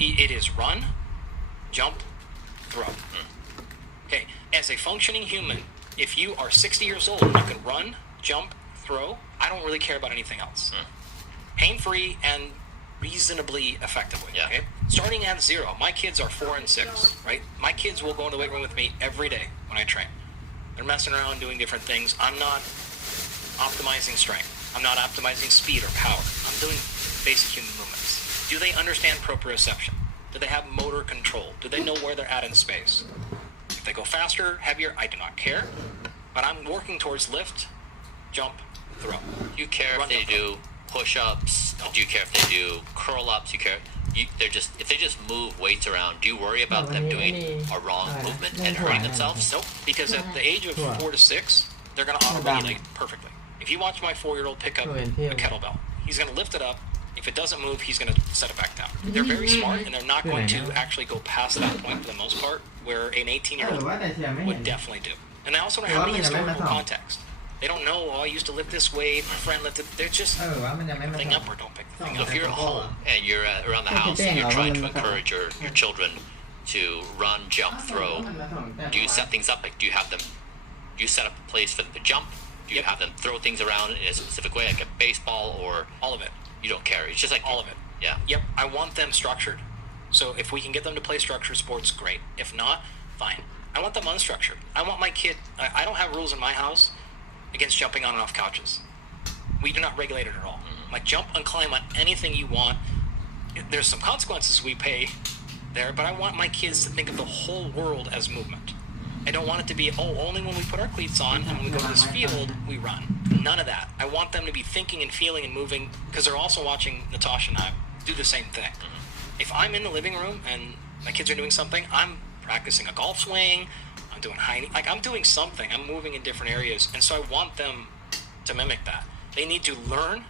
It is run, jump, throw. Okay, as a functioning human, if you are 60 years old and you can run, jump, throw, I don't really care about anything else. Pain-free and reasonably effectively. Yeah. Okay? Starting at 0, my kids are 4 and 6, right? My kids will go in the weight room with me every day when I train. They're messing around doing different things. I'm not optimizing strength. I'm not optimizing speed or power. I'm doing basic human movements. Do they understand proprioception? Do they have motor control? Do they know where they're at in space? If they go faster, heavier, I do not care. But I'm working towards lift, jump, throw. Do you care if they do push-ups? No. Do you care if they do curl-ups? If they just move weights around, do you worry about them doing a wrong movement and hurting themselves? Nope, because at the age of 4 to 6, they're going to auto-regulate perfectly. If you watch my 4-year-old pick up a kettlebell, he's going to lift it up. If it doesn't move, he's going to set it back down. They're very smart, and they're not going to actually go past that point for the most part, where an 18-year-old would definitely do. And they also don't have any historical context. They don't know, I used to lift this weight, my friend lifted. They're just pick the thing up or don't pick the thing So up. if you're at home and you're around the house and you're trying to encourage your children to run, jump, throw, do you set things up? Like, do you set up a place for them to jump? Do you have them throw things around in a specific way, like a baseball or all of it? You don't care. It's just like all of it. Yeah. Yep. I want them structured. So if we can get them to play structured sports, great. If not, fine. I want them unstructured. I want my kid. I don't have rules in my house against jumping on and off couches. We do not regulate it at all. Like, jump and climb on anything you want. There's some consequences we pay there, but I want my kids to think of the whole world as movement. I don't want it to be, only when we put our cleats on and when we go to this field, we run. None of that. I want them to be thinking and feeling and moving, because they're also watching Natasha and I do the same thing. If I'm in the living room and my kids are doing something, I'm practicing a golf swing, I'm doing I'm doing something, I'm moving in different areas, and so I want them to mimic that. They need to learn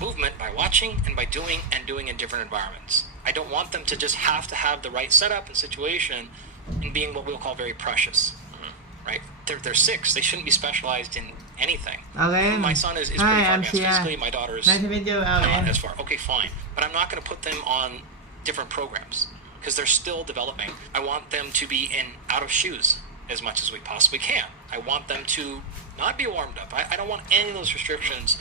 movement by watching and by doing in different environments. I don't want them to just have to have the right setup and situation and being what we'll call very precious, right? They're 6. They shouldn't be specialized in anything. My son is pretty far advanced physically. My daughter is not as far. Okay, fine. But I'm not going to put them on different programs because they're still developing. I want them to be out of shoes as much as we possibly can. I want them to not be warmed up. I don't want any of those restrictions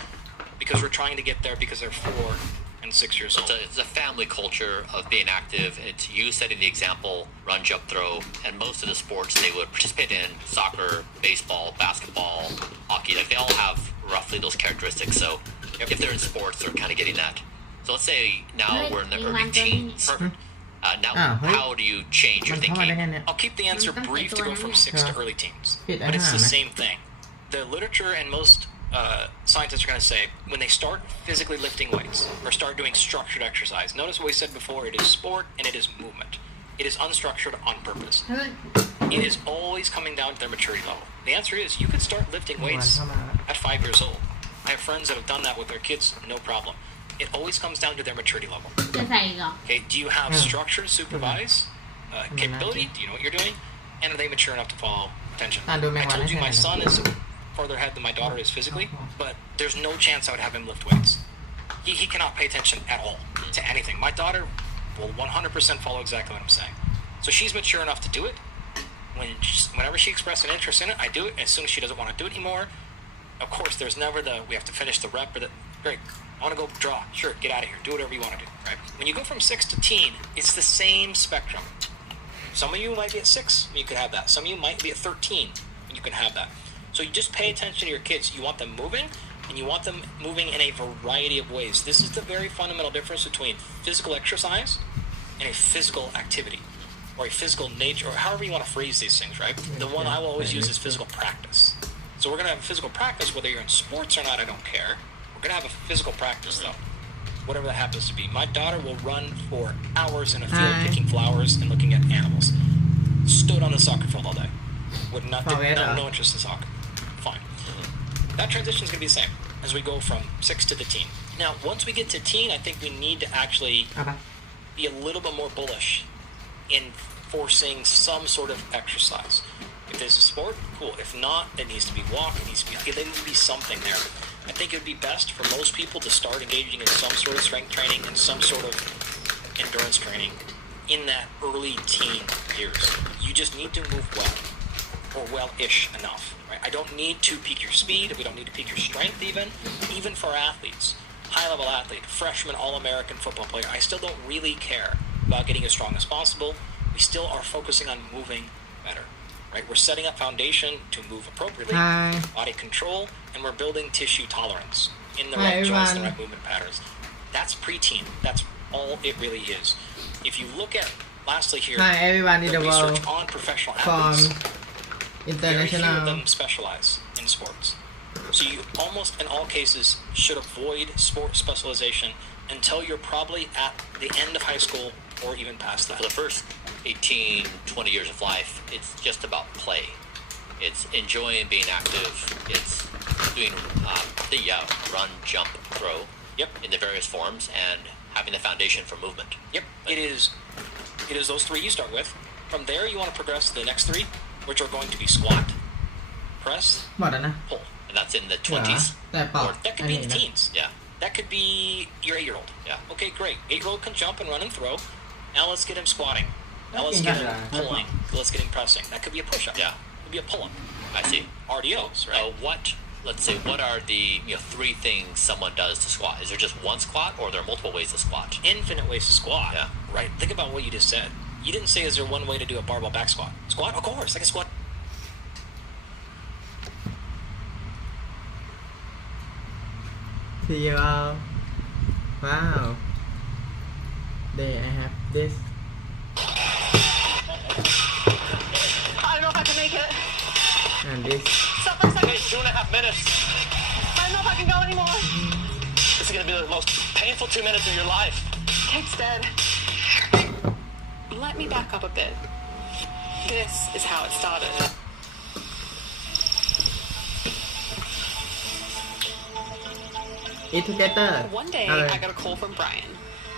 because we're trying to get there because they're 4 and 6 years old. It's a family culture of being active. It's you setting the example, run, jump, throw, and most of the sports they would participate in, soccer, baseball, basketball, hockey, like they all have roughly those characteristics. So if they're in sports, they're kind of getting that. So let's say now we're in the early teens. Perfect. Now, how do you change your thinking? I'll keep the answer brief to go from 6 to early teens. But it's the same thing. The literature and most scientists are going to say when they start physically lifting weights or start doing structured exercise, notice what we said before, it is sport and it is movement. It is unstructured on purpose. It is always coming down to their maturity level. The answer is you could start lifting weights at 5 years old. I have friends that have done that with their kids, no problem. It always comes down to their maturity level. Okay, do you have structured supervised capability? Do you know what you're doing? And are they mature enough to follow attention? I told you my son is farther ahead than my daughter is physically, but there's no chance I would have him lift weights. He cannot pay attention at all to anything. My daughter will 100% follow exactly what I'm saying. So she's mature enough to do it. Whenever she expresses an interest in it, I do it. As soon as she doesn't want to do it anymore, of course, there's never we have to finish the rep, or great, I want to go draw. Sure, get out of here. Do whatever you want to do, right? When you go from 6 to teen, it's the same spectrum. Some of you might be at 6, and you could have that. Some of you might be at 13, and you can have that. So you just pay attention to your kids. You want them moving, and you want them moving in a variety of ways. This is the very fundamental difference between physical exercise and a physical activity, or a physical nature, or however you want to phrase these things, right? The one I will always use is physical practice. So we're going to have a physical practice, whether you're in sports or not, I don't care. We're going to have a physical practice, though, whatever that happens to be. My daughter will run for hours in a field picking flowers and looking at animals. Stood on the soccer field all day. Would not no interest in soccer. Fine. That transition is going to be the same as we go from 6 to the teen. Now, once we get to teen, I think we need to actually be a little bit more bullish in forcing some sort of exercise. If there's a sport, cool. If not, it needs to be walk. There needs to be something there. I think it would be best for most people to start engaging in some sort of strength training and some sort of endurance training in that early teen years. You just need to move well, or well-ish enough. Right? I don't need to peak your speed. We don't need to peak your strength even for athletes. High-level athlete, freshman All-American football player, I still don't really care about getting as strong as possible. We still are focusing on moving better. Right? We're setting up foundation to move appropriately, body control, and we're building tissue tolerance in the right joints, the right movement patterns. That's preteen. That's all it really is. If you look at, lastly here, the research on professional athletes, very few of them specialize in sports. So you almost in all cases should avoid sport specialization until you're probably at the end of high school or even past that. For the first 18, 20 years of life, it's just about play. It's enjoying being active. It's doing run, jump, throw. Yep. In the various forms and having the foundation for movement. Yep. It is those three you start with. From there you want to progress to the next three, which are going to be squat, press, pull. And that's in the 20s. Or that could be in the teens. Yeah. That could be your 8-year-old. Yeah. Okay, great. 8-year-old can jump and run and throw. Now let's get him squatting. Now let's get him pulling. Let's get him pressing. That could be a push-up. Yeah. It could be a pull-up. I see. RDOs, right? What are the three things someone does to squat? Is there just one squat, or are there multiple ways to squat? Infinite ways to squat. Yeah. Right. Think about what you just said. You didn't say, is there one way to do a barbell back squat? Squat? Of course. I can squat. See you all. Wow. There I have this. I don't know if I can make it. And this. Stop for a second. 2.5 minutes. I don't know if I can go anymore. This is going to be the most painful 2 minutes of your life. Kate's dead. Let me back up a bit. This is how it started. Eat together. One day, I got a call from Brian,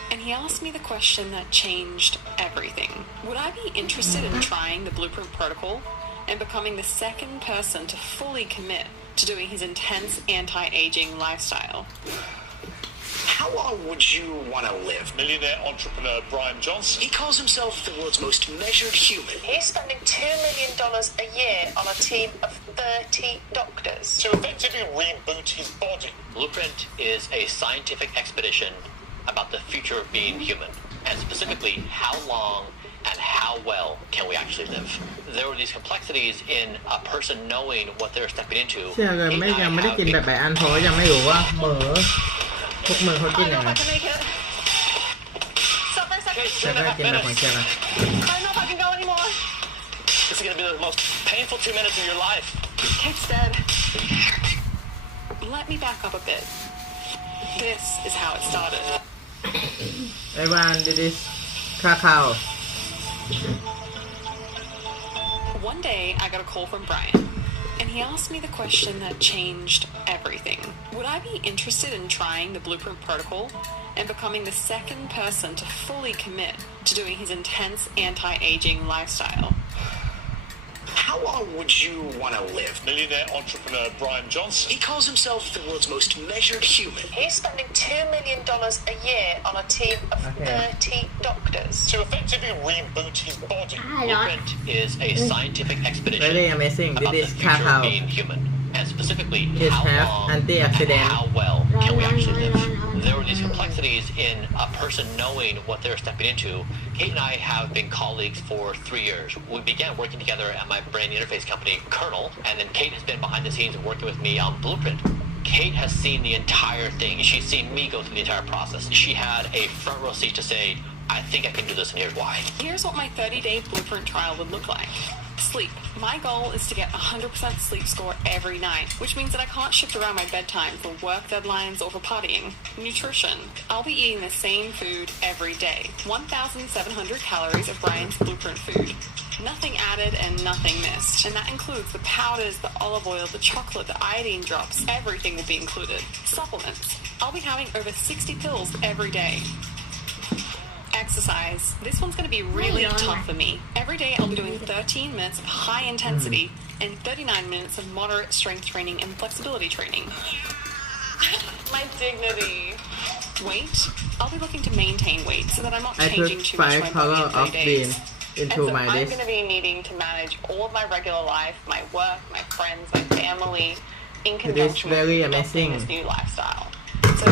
and he asked me the question that changed everything. Would I be interested in trying the Blueprint protocol and becoming the second person to fully commit to doing his intense anti-aging lifestyle? How long would you want to live? Millionaire entrepreneur Brian Johnson. He calls himself the world's most measured human. He's spending $2 million a year on a team of 30 doctors. To effectively reboot his body. Blueprint is a scientific expedition about the future of being human, and specifically how long and how well can we actually live. There were these complexities in a person knowing what they're stepping into. เชื่อเลยยังไม่ได้กินแบบอันเพราะยังไม่รู้ว่าทุกมือเขากินยังไง Stop for a second. แต่ก็กินแบบของเชียร์นะ I don't know if I can go anymore. This is going to be the most painful 2 minutes of your life. Kate's dead. Let me back up a bit. This is how it started. Everyone did this cacao. One day, I got a call from Brian, and he asked me the question that changed everything. Would I be interested in trying the Blueprint protocol and becoming the second person to fully commit to doing his intense anti-aging lifestyle? How long would you want to live? Millionaire entrepreneur Brian Johnson. He calls himself the world's most measured human. He's spending $2 million a year on a team of 30 doctors. To effectively reboot his body. Blueprint is a scientific expedition Very amazing. about This the is future cacao. of being human, and specifically It how has long and antioxidant. how well can we actually live. There were these complexities in a person knowing what they're stepping into. Kate and I have been colleagues for 3 years. We began working together at my brain interface company, Kernel, and then Kate has been behind the scenes working with me on Blueprint. Kate has seen the entire thing. She's seen me go through the entire process. She had a front row seat to say, I think I can do this, and here's why. Here's what my 30-day Blueprint trial would look like. Sleep. My goal is to get 100% sleep score every night, which means that I can't shift around my bedtime for work deadlines or for partying. Nutrition. I'll be eating the same food every day. 1,700 calories of Brian's Blueprint food. Nothing added and nothing missed. And that includes the powders, the olive oil, the chocolate, the iodine drops. Everything will be included. Supplements. I'll be having over 60 pills every day. Exercise. This one's going to be really tough for me. Every day I'll be doing 13 minutes of high intensity and 39 minutes of moderate strength training and flexibility training. My dignity. Weight, I'll be looking to maintain weight so that I'm not I changing put too much 5 of my body color in 3 of bean days. And into so my I'm dish going to be needing to manage all of my regular life, my work, my friends, my family, in conjunction very with adopting amazing. this new lifestyle. So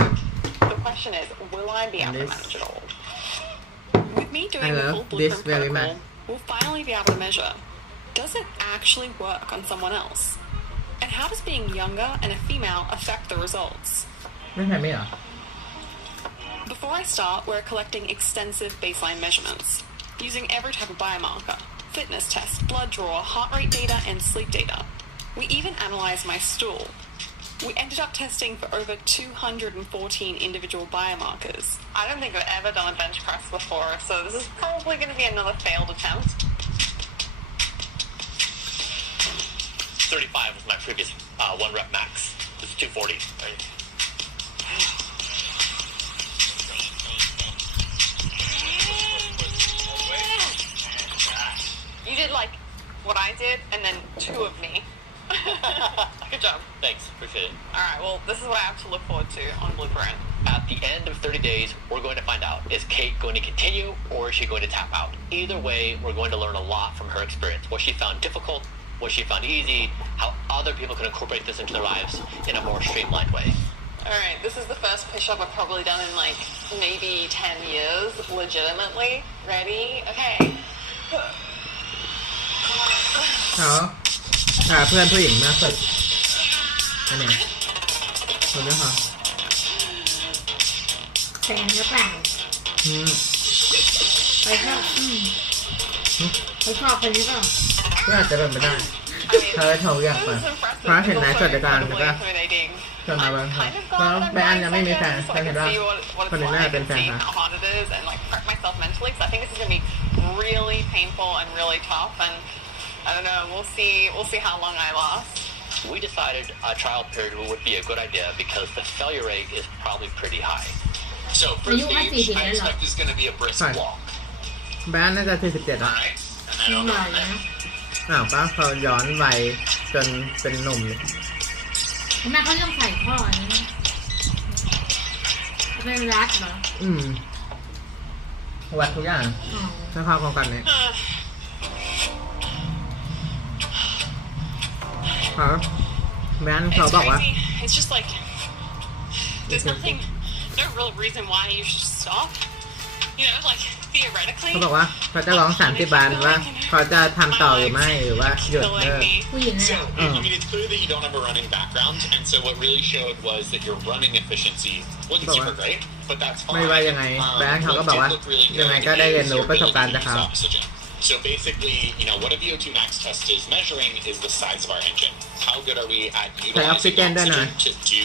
the question is, will I be able to manage it all? With me doing the full this blueprint very protocol, much. we'll finally be able to measure, does it actually work on someone else? And how does being younger and a female affect the results? ไม่ใช่ไม่เหรอ Before I start, we're collecting extensive baseline measurements, using every type of biomarker, fitness test, blood draw, heart rate data, and sleep data. We even analyzed my stool. We ended up testing for over 214 individual biomarkers. I don't think I've ever done a bench press before, so this is probably going to be another failed attempt. 35 was my previous 1 rep max. This is 240. Right? You did like what I did, and then 2 of me. Good job. Thanks, appreciate it. All right, well, this is what I have to look forward to on Blueprint. At the end of 30 days, we're going to find out, is Kate going to continue or is she going to tap out? Either way, we're going to learn a lot from her experience. What she found difficult, what she found easy, how other people can incorporate this into their lives in a more streamlined way. All right, this is the first push-up I've probably done in like maybe 10 years, legitimately. Ready? Okay. เขาหาเพื่อนผู้หญิงมาฝึกอันเนี้ยคนนี้ค่ะ แฟนหรือเปล่าไปชอบไปชอบคนนี้เปล่า ก็อาจจะเป็นไปได้ เธอโทรอย่างก่อนเพราะเห็นนายสวัสดิการถูกป่ะจนมาบ้างเพราะแบรนด์ยังไม่มีแฟนเธอเห็นว่าคนนี้น่าจะเป็นแฟนค่ะ I think this is going to be really painful and really tough, and I don't know, we'll see how long I last. We decided a trial period would be a good idea because the failure rate is probably pretty high. So first stage, I expect is going to be a brisk walk. แบรนด์น่าจะ47 อ่ะ Alright? And I จริง don't เหรอ know. นะ อ้าวป้าเขาย้อนวัยจนเป็นหนุ่มเลย ทำไมเขาต้องใส่ท่อนะเป็นรัดเหรอ วัดทุกอย่าง อ๋อ ถ้าเข้าโครงการนี้ครับแบรนด์เขา It's บอกว่า crazy. It's just like there's nothing, no real reason why you should stop. You know, like theoretically. เขาบอกว่าเขาจะร้อง30 บาทว่าเขาจะทำต่อหรือไม่หรือว่าหยุดเลิก ผู้หญิง So, อ่ะ I mean, it's clear that you don't have a running background, and so what really showed was that your running efficiency wasn't super great, but that's fine. ไม่ว่ายังไงแบรนด์เขาก็ What บอก did ว่า look really ยังไง good ก็ได้เรียน is รู้ your ประสบ ability การณ์ to จากเขา use oxygen. So basically, what a VO2 max test is measuring is the size of our engine. How good are we at utilizing oxygen oxygen to do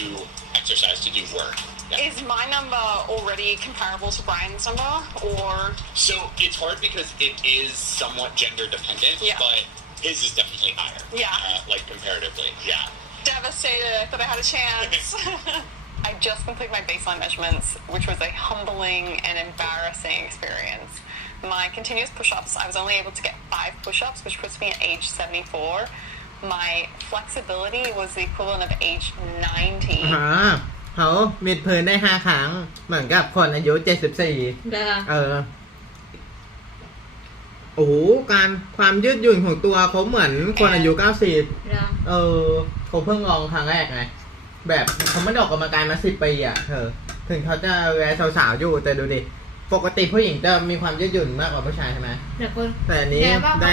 exercise, to do work? Yeah. Is my number already comparable to Brian's number, or So it's hard because it is somewhat gender dependent, Yeah. but his is definitely higher. Yeah. Like comparatively, yeah. devastated I thought I had a chance? I just completed my baseline measurements, which was a humbling and embarrassing experience. My continuous push-ups, I was only able to get 5 push-ups, which puts me at age 74. My flexibility was the equivalent of age 90. เขามิดพื้นได้5 ครั้งเหมือนกับคนอายุ74 เด้อ โอ้โหความยืดหยุ่นของตัวเขาเหมือนคนอายุ90 เด้อ เขาเพิ่งลองครั้งแรกไงแบบเขาไม่ได้ออกกำลังกายมา10 ปีอ่ะถึงเขาจะแวะสาวๆอยู่แต่ดูดิปกติผู้หญิงจะมีความยืดหยุ่นมากกว่าผู้ชายใช่ไหม แต่อันนี้ได้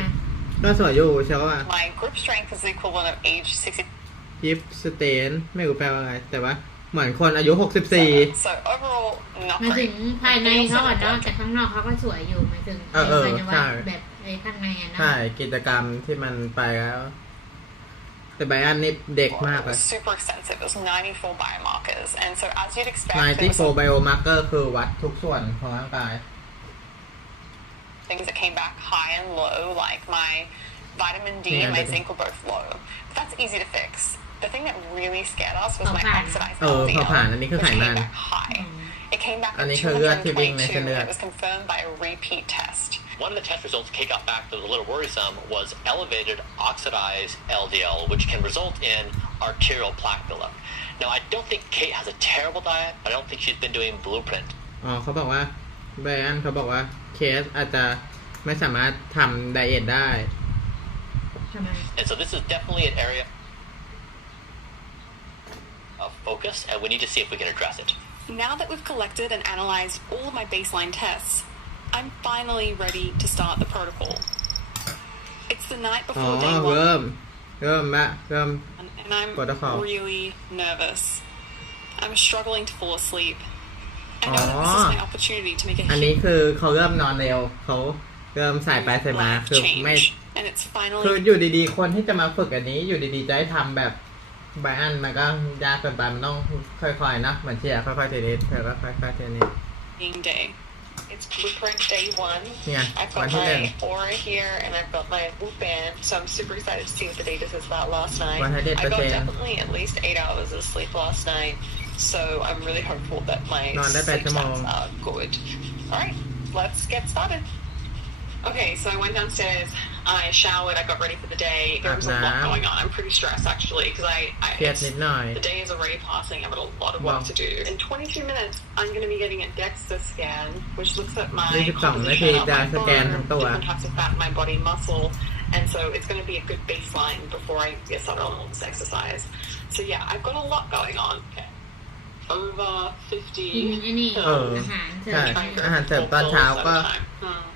90ก็สวยอยู่ใช่ป่ะ My grip strength is the equivalent of age 60. ยิปสเตนไม่รู้แปลว่าอะไรแต่ว่าเหมือนคนอายุ64 So overall, not หมายถึง great. ภายในเขาอ่ะเนาะแต่ข้างนอกเขาก็สวยอยู่หมายถึงหมายถึงว่าแบบไอ้ข้างในอ่ะนะ ใช่กิจกรรมที่มันไปแล้วแต่ไบอันนี่เด็กมากเลย It was super extensive. It was 94 biomarkers, and so as you'd expect, 94 biomarker คือวัดทุกส่วนของร่างกาย things that came back high and low, like my vitamin D and my zinc were both low. But that's easy to fix. The thing that really scared us was my oxidized พอผ่านอันนี้คือ LDL, ไข which มัน came back high. It came back อัน at นี้คือเลือดที่วิ่งใน 222, เส้นเลือ and ด it was confirmed by a repeat test. One of the test results Kate got back that was a little worrisome was elevated oxidized LDL, which can result in arterial plaque buildup. Now, I don't think Kate has a terrible diet, but I don't think she's been doing blueprint. อ๋อเขาบอกว่าไบรอันเขาบอกว่าเคสอาจจะไม่สามารถทำไดเอทได้ And so this is definitely an area of focus, and we need to see if we can address it. Now that we've collected and analyzed all of my baseline tests, I'm finally ready to start the protocol. It's the night before day 1. เริ่ม And I'm really nervous. I'm struggling to fall asleep. I know that this is my opportunity to make a อันนี้คือเขาเริ่มนอนเร็วเขาเริ่มใส่ไปใส่มาคือไม่ and it's finally คืออยู่ดีๆคนที่จะมาฝึกอันนี้อยู่ดีๆจะให้ทำแบบไบรอันมันก็ยากเกินไปมันต้องค่อยๆนะเหมือนเชียร์ค่อยๆเทนิสเธอก็ค่อยๆเทนิส day. It's blueprint day 1. Yeah, I've got my aura here and I've got my whoop band, so I'm super excited to see what the data says about last night. I got definitely at least 8 hours of sleep last night, so I'm really hopeful that my sleep stats are good. Alright, let's get started. Okay, so I went downstairs, I showered, I got ready for the day. There was a lot going on. I'm pretty stressed actually because the day is already passing. I've got a lot of work to do. In 22 minutes, I'm going to be getting a DEXA scan, which looks at my composition of my bone, different types of fat in my body, muscle, and so it's going to be a good baseline before I get started on all this exercise. So yeah, I've got a lot going on. Okay. Over 50. อาหารเสริมตอนเช้าก็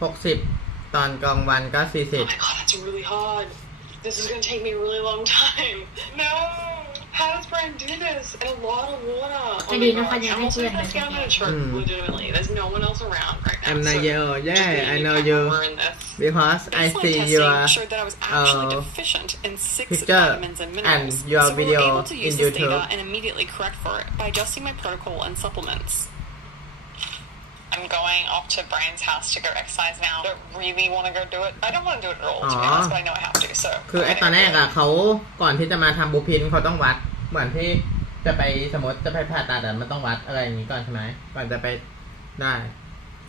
60ตอนกลางวันก็40 Oh my god, that's really hard. This is going to take me a really long time. No! How does Brian do this? And a lot of water. Oh my god. I'm also going to choke, legitimately. There's no one else around right now. I'm not you. Yeah, I know you. Because I see your showed that I was actually deficient in 6 picture vitamins and minerals. and your so video we were able to use in this YouTube. data and immediately correct for it by adjusting my protocol and supplements. I'm going off to Brian's house to go exercise now. I don't really want to go do it. I don't want to do it at all, to be honest, but I know I have to, so... คือไอ้ตอนแรกอะเขาก่อนที่จะมาทำบูพินเขาต้องวัดเหมือนที่จะไปสมมติจะไปผ่าตัดอะมันต้องวัดอะไรอย่างนี้ก่อนใช่ไหมก่อนจะไปได้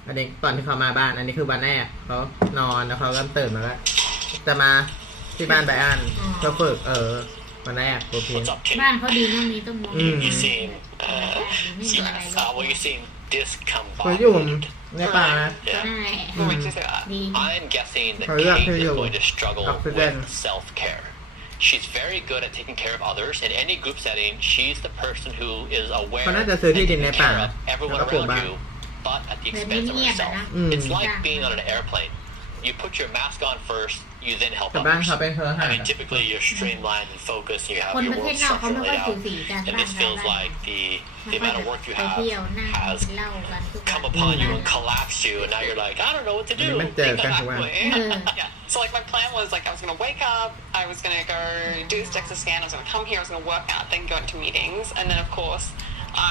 อันนี้ตอนที่เขามาบ้านอันนี้คือวันแรกเขานอนแล้วเขาเริ่มตื่นมาแล้วจะมาที่บ้านไบรอันเพื่อฝึกวันแรกบูพิน บ้านเขาดีนะมีต้นไม้ You seem stressed. Well, you seem discombobulated. ในป่า I'm guessing that Kate is going to struggle with self-care. She's very good at taking care of others. In any group setting, she's the person who is aware and taking care of everyone around you, but at the expense of herself. It's like being on an airplane. You put your mask on first, you then help others. I mean, typically you're streamlined and focused, and you have your work structure laid out. And this feels like the amount of work you have has come upon you and collapsed you, and now you're like, I don't know what to do. Yeah. So like my plan was like I was gonna wake up, I was gonna go do this DEXA scan, I was gonna come here, I was gonna work out, then go into meetings, and then of course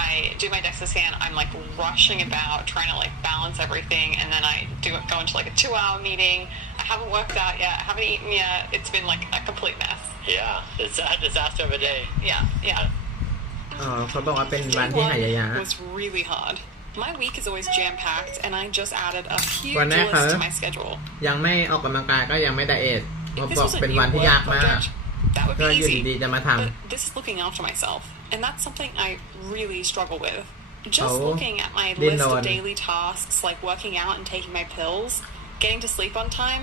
I do my DEXA scan. I'm like rushing about trying to like balance everything, and then I go into like a 2-hour meeting. I haven't worked out yet. I haven't eaten yet. It's been like a complete mess. Yeah, it's a disaster of a day. Yeah. เขาบอกว่าเป็นวันที่หายยา was really hard. My week is always jam-packed, and I just added a huge list to my schedule. ยังไม่ออกกำลังกายก็ยังไม่ไดเอทเขาบอกเป็นวันที่ยากมากก็อยู่ดีๆจะมาทำ But this is looking after myself, and that's something I really struggle with. Just looking at my list of daily tasks, like working out and taking my pills, getting to sleep on time,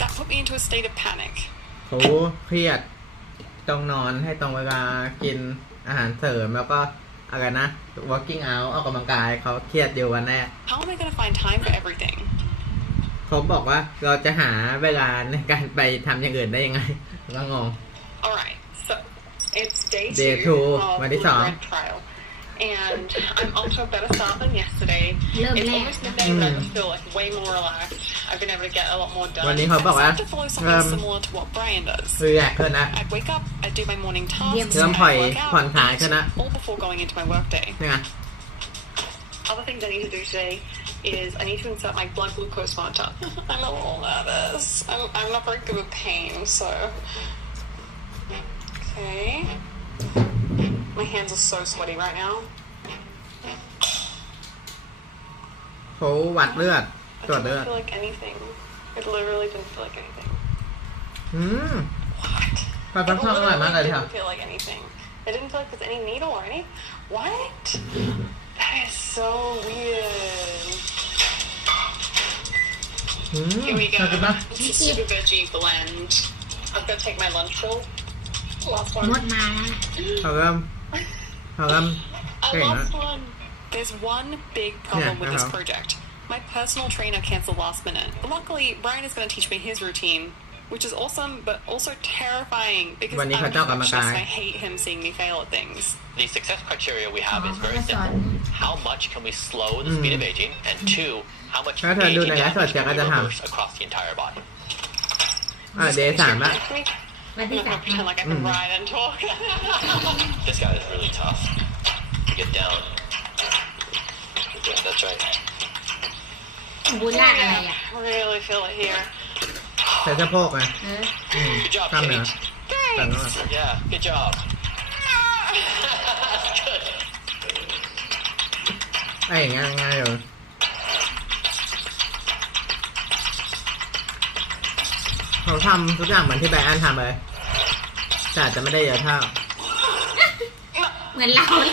that put me into a state of panic. เขาเครียดต้องนอนให้ตรงเวลากินอาหารเสริมแล้วก็อะไรนะ working out ออกกำลังกายเขาเครียดอยู่วันแรก How am I going to find time for everything? เขาบอกว่าเราจะหาเวลาในการไปทำอย่างอื่นได้ยังไงก็งง Alright, so it's day 2 of the red trial. And I'm off to a better start than yesterday. It's almost midday, but I just feel like way more relaxed. I've been able to get a lot more done. วันนี้เขาบอกว่า I have to follow something similar to what Brian does. คืออยากขึ้นนะ I'd wake up, I'd do my morning tasks, เริ่ม I'd ผ่อนคลายขึ้นนะ all before going into my workday. นี่ไง Other things I need to do today is I need to insert my blood glucose monitor. I'm a little nervous. I'm not very good with pain, so... Okay. My hands are so sweaty right now. เขาวัดเลือด I didn't feel like anything. It literally didn't feel like anything. What? It literally didn't feel like anything. It didn't feel like there's any needle or any. What? That is so weird. Here we go. It's a super veggie blend. I'm gonna take my lunch roll. Last one. หมดมาแล้ว เขาเริ่ม I lost one. There's one big problem with this project. My personal trainer canceled last minute. Luckily, Brian is going to teach me his routine, which is awesome, but also terrifying because I'm a perfectionist and I hate him seeing me fail at things. The success criteria we have is very simple. How much can we slow the speed of aging? And two, how much aging damage can we reverse across the entire body? เดย์3 ละ วันที่ I'm not pretend like I can ride and talk. This guy is really tough to get down. Yeah, that's right. บูลากอะไรอ่ะ I really feel it here. ใส่สะโพกไง Good job, กล้ามเนื้อ Kate. แต่ว่า Yeah, good job. Good. ไอ้อย่างเงี้ยง่ายเลยเขาทำทุกอย่างเหมือนที่ไบรอันทำเลยแต่อาจจะไม่ได้เยอะเท่า เหมือนเราเลย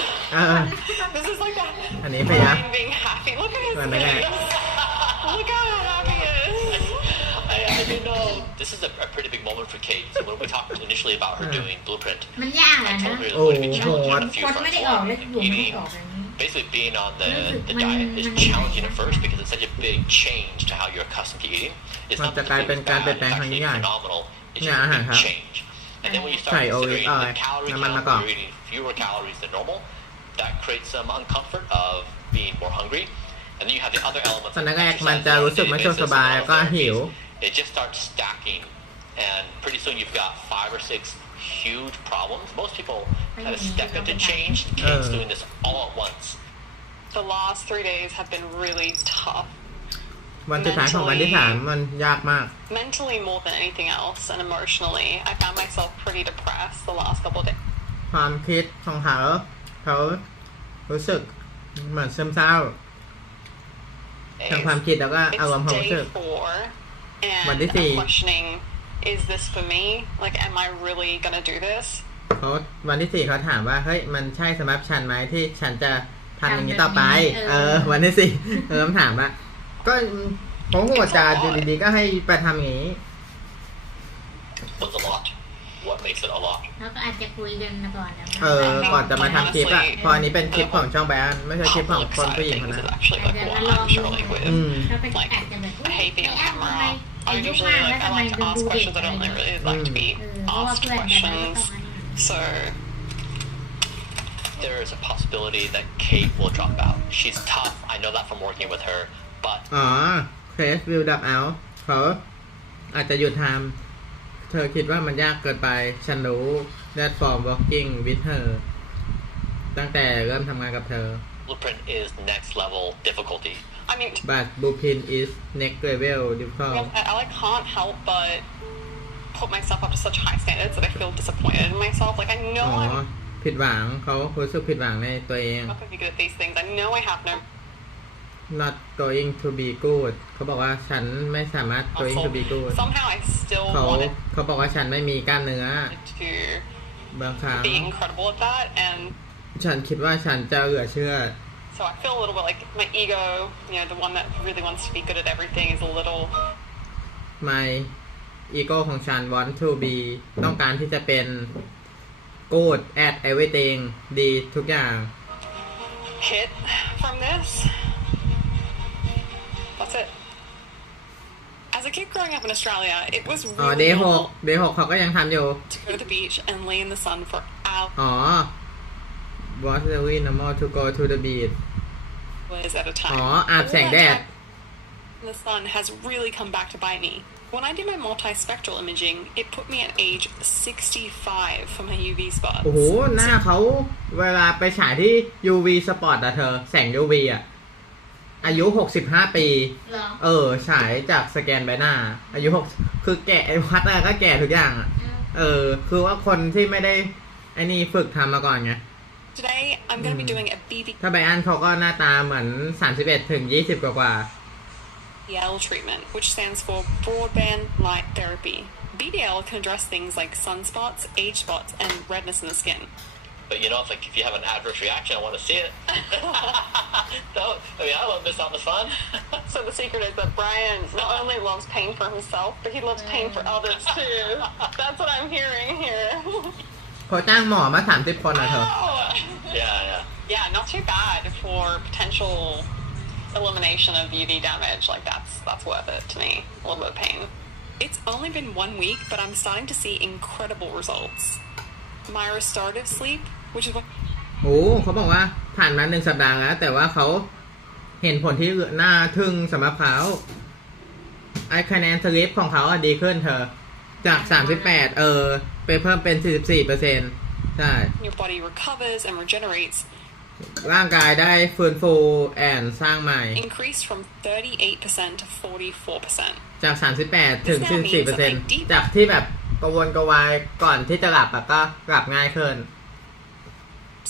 This is like that. อันนี้พยายาม Brian being happy. Look at his มันไม่ได้ face. Look how happy he is. I didn't know. This is a pretty big moment for Kate. So when we talked initially about her doing Blueprint, มันยาก I อะนะ told her it would be challenging on a few คน fronts. ไม่ได้ออกเลยอยู่ไม่ได้ Eating, ออกแบบนี้ basically being on the diet is challenging at first because it's such a big change to how you're accustomed to eating. It's not that the food is bad, it's actually phenomenal. It's just a big change. And then when you start considering the calorie count, you're eating fewer calories than normal, that creates some uncomfort of being more hungry. And then you have the other elements. ตอนแรกมันจะรู้สึกไม่สบายก็หิว It just starts stacking, and pretty soon you've got 5 or 6 huge problems. Most people kind of step into change. Kate's doing this all at once. The last 3 days have been really tough. วันสุดท้ายของวันที่ 3มันยากมาก Mentally more than anything else, and emotionally, I found myself pretty depressed the last couple of days. ความคิดของเขารู้สึกเหมือนซึมเศร้าทางความคิดแล้วก็อารมณ์ความรู้สึก And I'm questioning, is this for me? Like, am I really gonna do this? เขาวันที่ 4เขาถามว่าเฮ้ยมันใช่สำหรับฉันไหมที่ฉันจะทำอย่างนี้ต่อไปวันที่ 4คำถามว่าก็ของหัวจาอยู่ดีๆก็ให้ไปทำอย่างนี้ What's a lot? What makes it a lot? แล้วก็อาจจะคุยกันก่อนนะ ก่อนจะมาทำคลิปอ่ะพออันนี้เป็นคลิปของช่องแบรนด์ไม่ใช่คลิปของคนผู้หญิงคนนั้น Actually, like, what I'm struggling with. แล้วก็อาจจะแบบ I hate being on camera. I usually like I like to ask questions. I don't really like to be asked questions. So there is a possibility that Kate will drop out. She's tough. I know that from working with her. But เคสวิลดับเอาเขาอาจจะหยุดทำเธอคิดว่ามันยากเกินไปฉันรู้ that from working with her ตั้งแต่เริ่มทำงานกับเธอ Blueprint is next level difficulty. I mean, but Blueprint is next level difficult. I can't help but put myself up to such high standards that I feel disappointed in myself. Like I know I'm ผิดหวังเขารู้สึกผิดหวังในตัวเอง not going to be good at these things. I know I have no not going to be good เขาบอกว่าฉันไม่สามารถ going to be good somehow I still เขาบอกว่าฉันไม่มีกล้ามเนื้อ to บางครั้ง be incredible at that, and ฉันคิดว่าฉันจะเหลือเชื่อ so I feel a little bit like my ego, you know, the one that really wants to be good at everything, is a little my ego ของฉัน want to be ต้องการที่จะเป็น good at everything ดีทุกอย่าง hit from this. That's it. As a kid growing up in Australia, it was really day 6เขาก็ยังทำอยู่ to go to the beach and lay in the sun for hours was very normal to go to the beach at a time. อาบแสงแดด The sun has really come back to bite me. When I did my multispectral imaging, it put me at age 65 for my UV spots. โอ้โหหน้าเขาเวลาไปฉายที่ UV spot อะเธอแสง UV อะอายุ65 ปีฉายจากสแกนใบหน้าอายุ6คือแก่วัดอะไรก็แก่ทุกอย่างอะคือว่าคนที่ไม่ได้ไอ้นี่ฝึกทำมาก่อนไง Today I'm going to be doing a BB ถ้าไบรอันเขาก็หน้าตาเหมือน31 ถึง 20 กว่า BDL treatment, which stands for broadband light therapy. BDL can address things like sunspots, age spots, and redness in the skin. But you know, it's like if you have an adverse reaction, I want to see it. I won't miss out on the fun. So the secret is that Brian not only loves pain for himself, but he loves pain for others too. That's what I'm hearing here. เขาจ้างหมอมา30 คนนะเธอ Yeah, not too bad for potential elimination of UV damage. Like that's worth it to me. A little bit of pain. It's only been 1 week, but I'm starting to see incredible results. My restorative sleep, which is what โอ้เขาบอกว่าผ่านมา1 สัปดาห์แล้วแต่ว่าเขาเห็นผลที่น่าทึ่งสำหรับเขาไอคะแนนสลิปของเขาดีขึ้นเธอจาก38ไปเพิ่มเป็น 44% ใช่ your body recovers and regenerates ร่างกายได้ฟื้นฟูแอนสร้างใหม่ increased from 38% to 44%จาก38ถึง 44% จากที่แบบกระวนกระวายก่อนที่จะหลับก็หลับง่ายขึ้น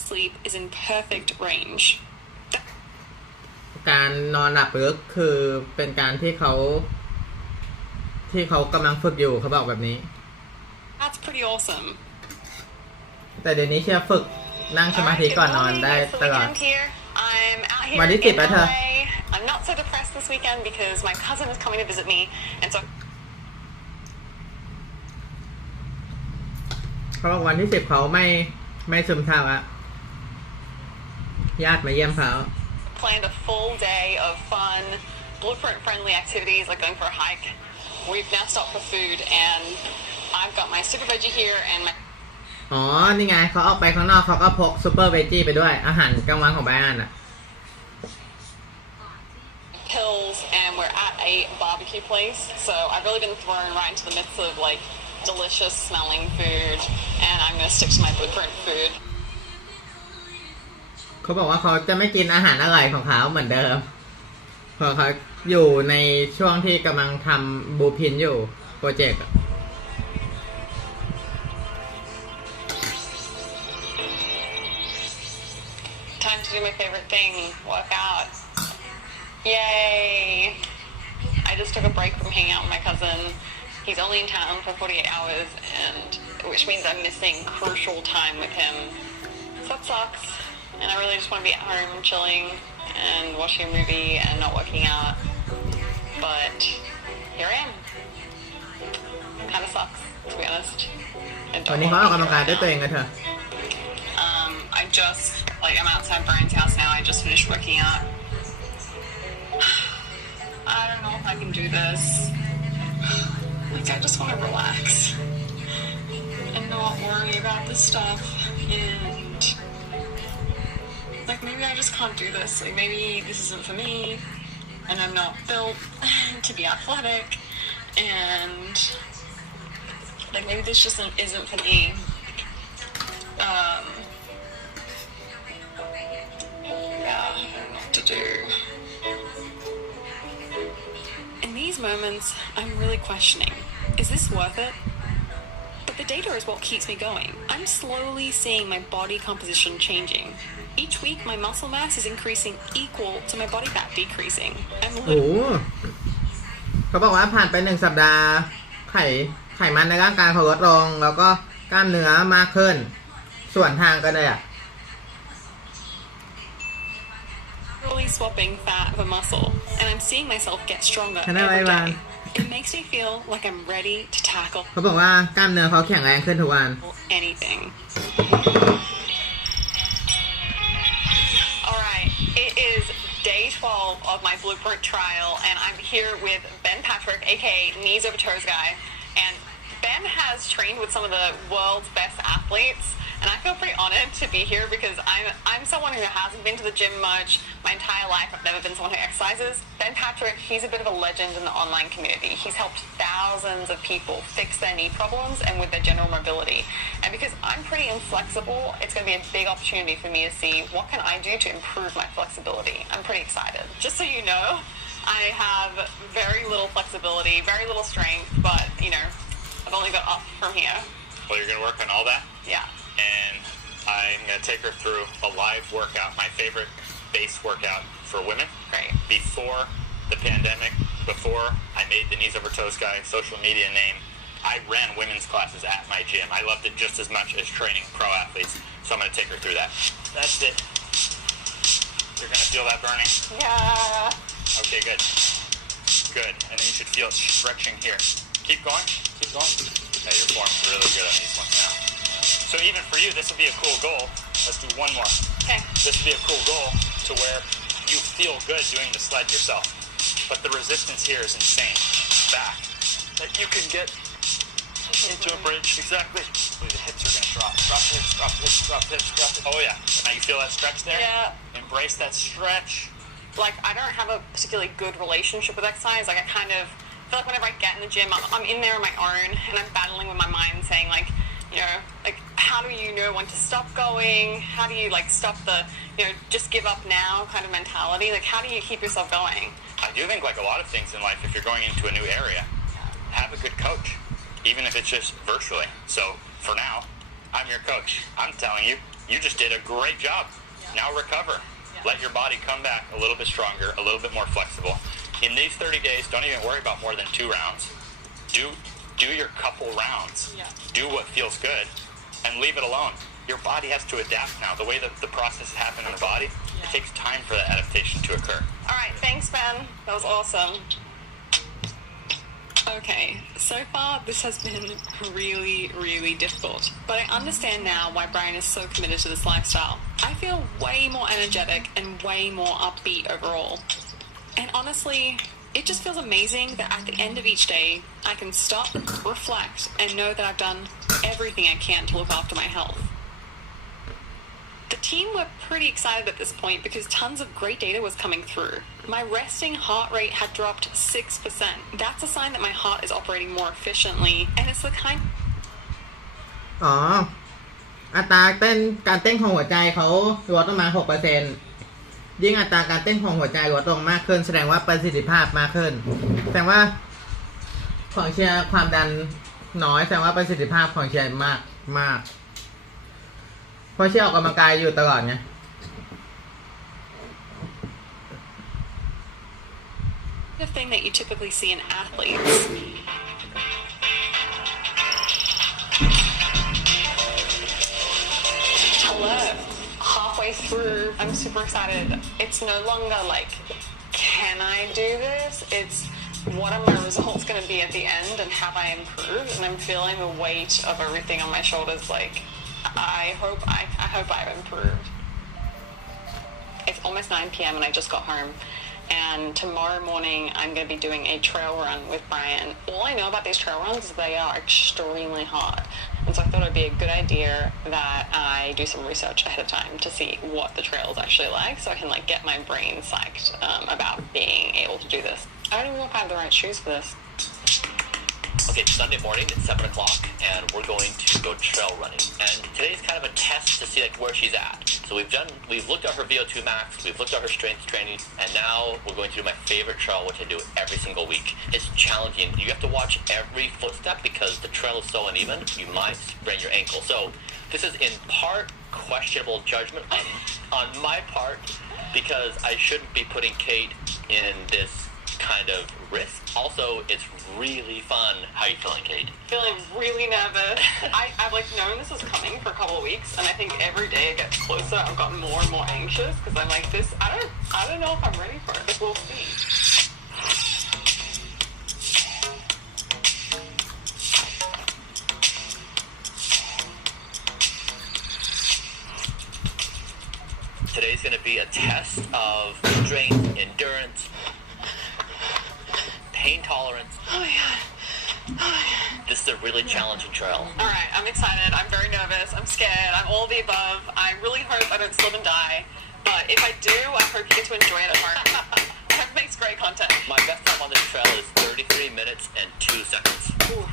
sleep is in perfect range การนอนหลับลึกคือเป็นการที่เขากำลังฝึกอยู่เขาบอกแบบนี้ That's pretty awesome แต่เดี๋ยวนี้เชื่อฝึกนั่งสมาธิก่อนนอนได้ตลอด I'm out here วันที่ 10 แล้วเธอ I'm not so depressed this weekend because my cousin is coming to visit me and so เขาบอกวันที่ 10เขาไม่ซึมเศร้าอะญาติมาเยี่ยมเขา planned a full day of fun blueprint friendly activities like going for a hike. We've now stopped for food and I've got my super veggie here and my อ๋อนี่ไงเขาออกไปข้างนอกเขาก็พกซูเปอร์เวจี้ไปด้วยอาหารกลางวันของไบรอันอะ pills and we're at a barbecue place so I've really been thrown right into the midst of like delicious smelling food and I'm going to stick to my blueprint food เขาบอกว่าเขาจะไม่กินอาหารอร่อยของเขาเหมือนเดิมเพราะเขาอยู่ในช่วงที่กำลังทำบูพินอยู่โปรเจกต์ Time to do my favorite thing, work out. Yay! I just took a break from hanging out with my cousin. He's only in town for 48 hours, and which means I'm missing crucial time with him. So that sucks. And I really just want to be at home chilling and watching a movie and not working out. But here I am. Kind of sucks, to be honest. วันนี้เขาออกกำลังกายด้วยตัวเองกันเถอะ I just, I'm outside Brian's house now. I just finished working out. I don't know if I can do this. I just want to relax and not worry about this stuff. And, maybe I just can't do this. Maybe this isn't for me. And I'm not built to be athletic. And, maybe this just isn't for me. Yeah, I don't know what to do. In these moments, I'm really questioning, is this worth it? But the data is what keeps me going. I'm slowly seeing my body composition changing. Each week, my muscle mass is increasing equal to my body fat decreasing. I'm โอ้เขาบอกว่าผ่านไป1 สัปดาห์ไขมันในร่างกายเขาลดลงแล้วก็กล้ามเนื้อมากขึ้นส่วนทางกันเลยอะswapping fat for muscle, and I'm seeing myself get stronger every day. It makes me feel like I'm ready to tackle เขาบอกว่ากล้ามเนื้อเขาแข็งแรงขึ้นทุกวัน anything. All right, it is day 12 of my blueprint trial, and I'm here with Ben Patrick, aka Knees Over Toes Guy, and Ben has trained with some of the world's best athletes. And I feel pretty honored to be here because I'm someone who hasn't been to the gym much. My entire life, I've never been someone who exercises. Ben Patrick, he's a bit of a legend in the online community. He's helped thousands of people fix their knee problems and with their general mobility. And because I'm pretty inflexible, it's going to be a big opportunity for me to see what can I do to improve my flexibility. I'm pretty excited. Just so you know, I have very little flexibility, very little strength, but, I've only got up from here. Well, you're going to work on all that? Yeah. And I'm going to take her through a live workout, my favorite base workout for women. Great. Before the pandemic, before I made the knees over toes guy social media name, I ran women's classes at my gym. I loved it just as much as training pro athletes. So I'm going to take her through that. That's it. You're going to feel that burning? Yeah. Okay, good. Good. And then you should feel stretching here. Keep going. Keep going. Yeah, your form's really good on these ones now. So even for you, this would be a cool goal. Let's do one more. Okay. This would be a cool goal to where you feel good doing the sled yourself. But the resistance here is insane. Back. That you can get into a bridge. Exactly. The hips are going to drop. Drop hips, drop hips, drop hips, drop hips. Oh, yeah. Now you feel that stretch there? Yeah. Embrace that stretch. Like, I don't have a particularly good relationship with exercise. Like, I kind of feel like whenever I get in the gym, I'm in there on my own, and I'm battling with my mind saying, like, you know, like, how do you know when to stop going? How do you, like, stop the, you know, just give up now kind of mentality? Like, how do you keep yourself going? I do think, like a lot of things in life, if you're going into a new area, have a good coach, even if it's just virtually. So, for now, I'm your coach. I'm telling you, you just did a great job. Yeah. Now recover. Yeah. Let your body come back a little bit stronger, a little bit more flexible. In these 30 days, don't even worry about more than 2 rounds. Do your couple rounds. Yeah. Do what feels good, and leave it alone. Your body has to adapt now. The way that the process happens in the body, it takes time for that adaptation to occur. All right, thanks, Ben. That was awesome. Okay, so far this has been really, really difficult, but I understand now why Brian is so committed to this lifestyle. I feel way more energetic and way more upbeat overall. And honestly, it just feels amazing that at the end of each day, I can stop, reflect, and know that I've done everything I can to look after my health. The team were pretty excited at this point because tons of great data was coming through. My resting heart rate had dropped 6%. That's a sign that my heart is operating more efficiently, and it's the kind... อ๋อ อัตราการเต้นของหัวใจเขาลดลงมา 6% ยิ่งอัตราการเต้นของหัวใจลดลงมากขึ้นแสดงว่าประสิทธิภาพมากขึ้นแสดงว่าของเชียร์ความดันน้อยแสดงว่าประสิทธิภาพของเชียร์มากเพราะเชียร์ออกกำลังกายอยู่ตลอดไง The thing that you typically see in athletes. Hello. Halfway through, I'm super excited. It's no longer like, can I do this? It's, what are my results going to be at the end, and have I improved? And I'm feeling the weight of everything on my shoulders. Like, I hope I've improved. It's almost 9 p.m. and I just got home. And tomorrow morning, I'm going to be doing a trail run with Brian. All I know about these trail runs is they are extremely hard. And so I thought it'd be a good idea that I do some research ahead of time to see what the trail is actually like, so I can, like, get my brain psyched about being able to do this. I don't even know if I have the right shoes for this. Okay, it's Sunday morning at 7 o'clock, and we're going to go trail running. And today's kind of a test to see, like, where she's at. So we've looked at her VO2 max, we've looked at her strength training, and now we're going to do my favorite trail, which I do every single week. It's challenging. You have to watch every footstep because the trail is so uneven, you might sprain your ankle. So this is in part questionable judgment on my part, because I shouldn't be putting Kate in this kind of risk. Also, it's really fun. How are you feeling, Kate? Feeling really nervous. I've like known this is coming for a couple of weeks, and I think every day it gets closer, I've gotten more and more anxious because I'm like, this. I don't know if I'm ready for it. We'll see. Today's going to be a test of strength, endurance, pain tolerance. Oh my god. This is a really challenging trail. Alright, I'm excited. I'm very nervous. I'm scared. I'm all the above. I really hope I don't slip and die. But if I do, I hope you get to enjoy it at home. I hope it makes great content. My best time on this trail is 33 minutes and 2 seconds. Ooh.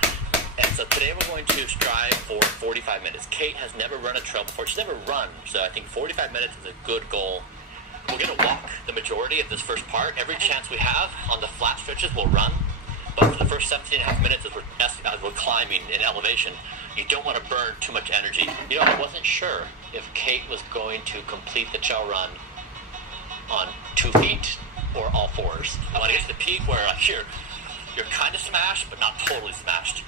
And so today we're going to strive for 45 minutes. Kate has never run a trail before. She's never run. So I think 45 minutes is a good goal. We're going to walk the majority of this first part. Every chance we have on the flat stretches, we'll run. But for the first 17 and a half minutes, as we're climbing in elevation, you don't want to burn too much energy. You know, I wasn't sure if Kate was going to complete the trail run on 2 feet or all fours. You want to get to the peak where you're kind of smashed, but not totally smashed.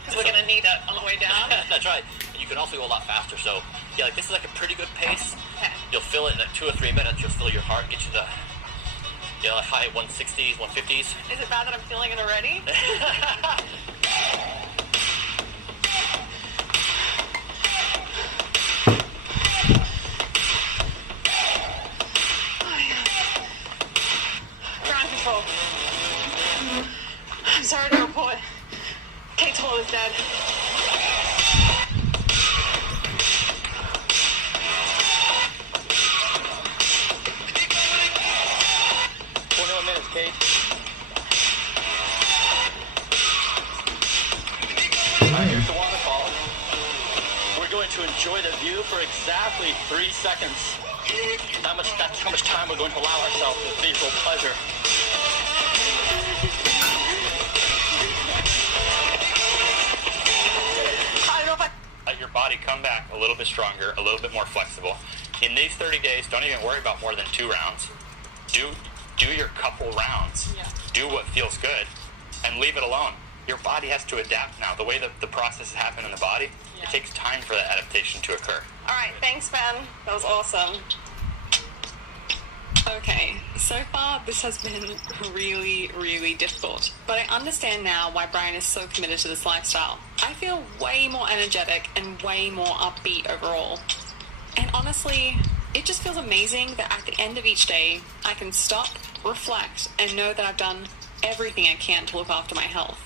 Because we're going to need it on the way down. That's right. And you can also go a lot faster. So, yeah, like this is like a pretty good pace. Okay. You'll feel it in like 2 or 3 minutes. You'll feel your heart get you the like high 160s, 150s. Is it bad that I'm feeling it already? Ground control. I'm sorry to report. Kate's hole is dead. Kate. Here's the waterfall. We're going to enjoy the view for exactly 3 seconds. That's how much time we're going to allow ourselves with visual pleasure. Let your body come back a little bit stronger, a little bit more flexible. In these 30 days, don't even worry about more than 2 rounds. Do your couple rounds. Yeah. Do what feels good and leave it alone. Your body has to adapt now. The way that the processes happen in the body, Yeah. it takes time for that adaptation to occur. All right, thanks, Ben. That was awesome. Okay, so far this has been really, really difficult, but I understand now why Brian is so committed to this lifestyle. I feel way more energetic and way more upbeat overall. And honestly, it just feels amazing that at the end of each day, I can stop, reflect, and know that I've done everything I can to look after my health.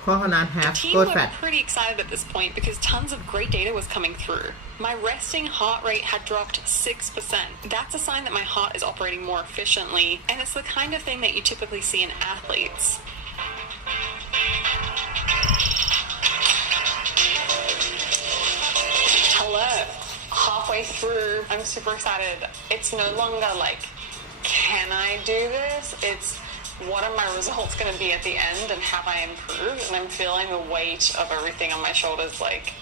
เพราะฉะนั้น The have team good were fat pretty excited at this point because tons of great data was coming through. My resting heart rate had dropped 6%. That's a sign that my heart is operating more efficiently, and it's the kind of thing that you typically see in athletes. Hello. Halfway through, I'm super excited. It's no longer like, can I do this? It's, what are my results going to be at the end, and have I improved? And I'm feeling the weight of everything on my shoulders. Like,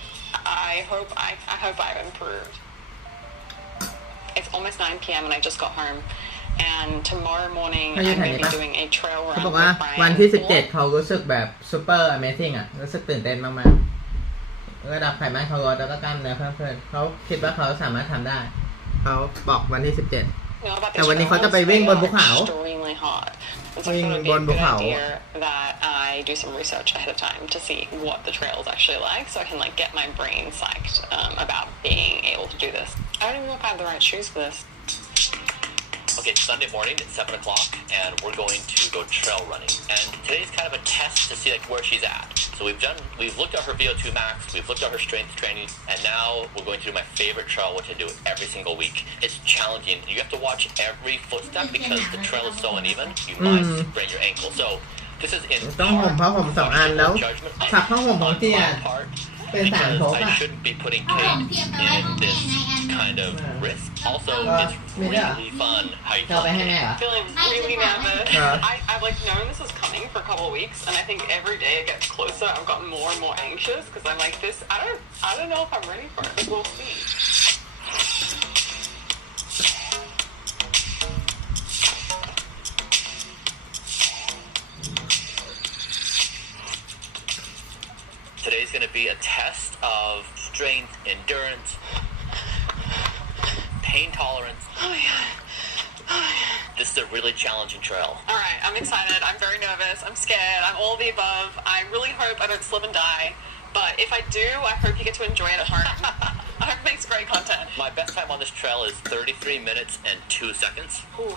I hope I've improved. It's almost 9 p.m. and I just got home. And tomorrow morning, I'm going to be doing a trail เขา run บอก with ว่า Brian. วันที่ 17 เขารู้สึกแบบ super amazing อ่ะ รู้สึกตื่นเต้นมากๆระดับไขมันเขาลดแล้วก็กล้ามเนื้อเพิ่มขึ้นเขาคิดว่าเขาสามารถทำได้ เขาบอกวันที่ 17 แต่วันนี้เขาจะไปวิ่งบนภูเขา Extremely hot. And so I วิ่ง thought it would บ be น a ภู good เขา idea that I do some research ahead of time to see what the trail is actually like, so I can like get my brain psyched about being able to do this. I don't even know if I have the right shoes for this. Okay, Sunday morning at 7 o'clock, and we're going to go trail running. And today's kind of a test to see like where she's at. So we've looked at her VO2 max, we've looked at her strength training, and now we're going to do my favorite trail, which I do every single week. It's challenging. You have to watch every footstep because the trail is so uneven. You might sprain your ankle. So this is in ต้องห่มผ้าห่ม2 อันแล้ว judgment ถักผ้าห่มของเตี้ย on my part. เป็น3 Because ทบ I อ่ะ shouldn't be putting Kate in this kind of risk. Also, it's really fun. How you เธอไปให้แม่เหรอ Feeling really nervous. Yeah. I've like known this was coming for a couple of weeks, and I think every day it gets closer. I've gotten more and more anxious because I'm like this. I don't know if I'm ready for it. We'll see. Today's going to be a test of strength, endurance, pain tolerance. Oh my god. This is a really challenging trail. All right, I'm excited. I'm very nervous. I'm scared. I'm all of the above. I really hope I don't slip and die. But if I do, I hope you get to enjoy it at home. I hope it makes great content. My best time on this trail is 33 minutes and 2 seconds. Ooh.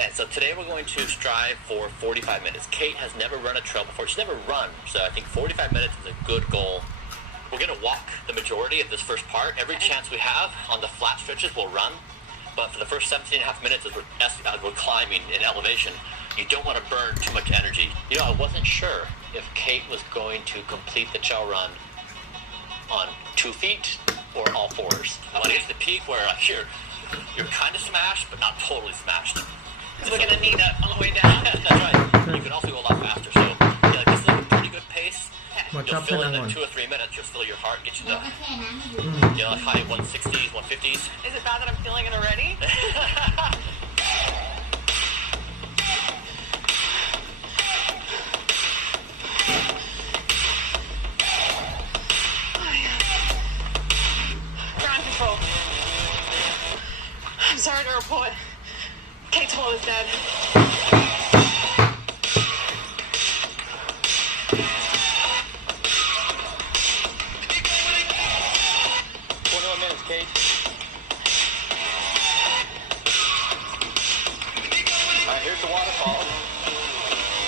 And so today we're going to strive for 45 minutes. Kate has never run a trail before. She's never run. So I think 45 minutes is a good goal. We're going to walk the majority of this first part. Every chance we have on the flat stretches, we'll run. But for the first 17 and a half minutes as we're climbing in elevation, you don't want to burn too much energy. You know, I wasn't sure if Kate was going to complete the trail run on 2 feet or all fours. I want to get to the peak where you're kind of smashed, but not totally smashed. Because we're going to need it on the way down. That's right. You can also go a lot faster. So, yeah, like this is like a pretty good pace. หมดชอบ You'll ขึ้น feel แล้ it ว in หมด 2 or 3 minutes. You'll feel your heart get you แล้ว the ก็แค่นั้นอยู่ like high 160s, 150s. Is it bad that I'm feeling it already? What? Kate's wall is dead. 21 minutes, Kate. All right, here's the waterfall.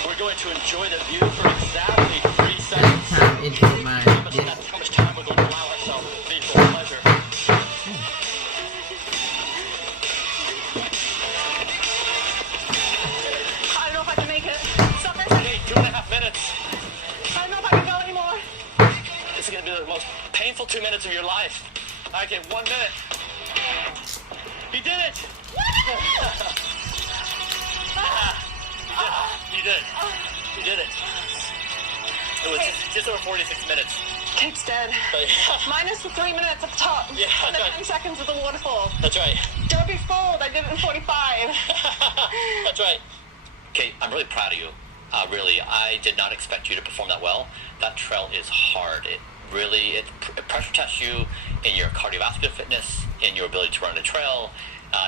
We're going to enjoy the view for exactly 3 seconds. ถามอินโทรมา That's how much time we're going to allow ourselves with visual pleasure. I don't know if I can make it. Suckers. Hey, 2.5 minutes. I don't know if I can go anymore. This is going to be the most painful 2 minutes of your life. All right, okay, 1 minute. You did it. You did it. You did it. It was just over 46 minutes. Kate's dead. But, yeah. Minus the 3 minutes at the top. Yeah, And the that's 10 right. seconds of the waterfall. That's right. Don't be fooled. I did it in 45. That's right. Kate, I'm really proud of you. Really, I did not expect you to perform that well. That trail is hard. It pressure tests you in your cardiovascular fitness, in your ability to run a trail.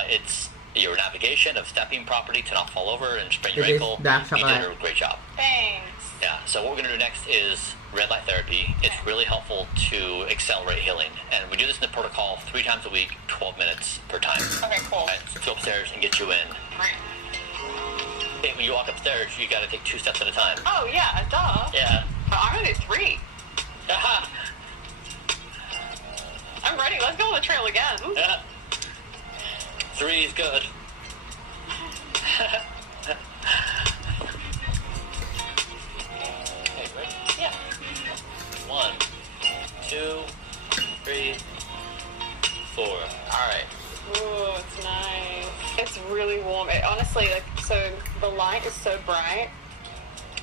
It's your navigation of stepping properly to not fall over and sprain your It is ankle. dark You did chocolate. a great job. Thanks. Yeah, so what we're going to do next is red light therapy. It's really helpful to accelerate healing. And we do this in the protocol 3 times a week, 12 minutes per time. Okay, cool. Right, so go upstairs and get you in. Right. Hey, when you walk upstairs, you got to take 2 steps at a time. Oh, yeah, duh. Yeah. But I'm going to do 3. Aha. I'm ready. Let's go on the trail again. Yeah. 3 is good. Hey, ready? Yeah. 1, 2, 3, 4. All right. Ooh, it's nice. It's really warm. Honestly, so the light is so bright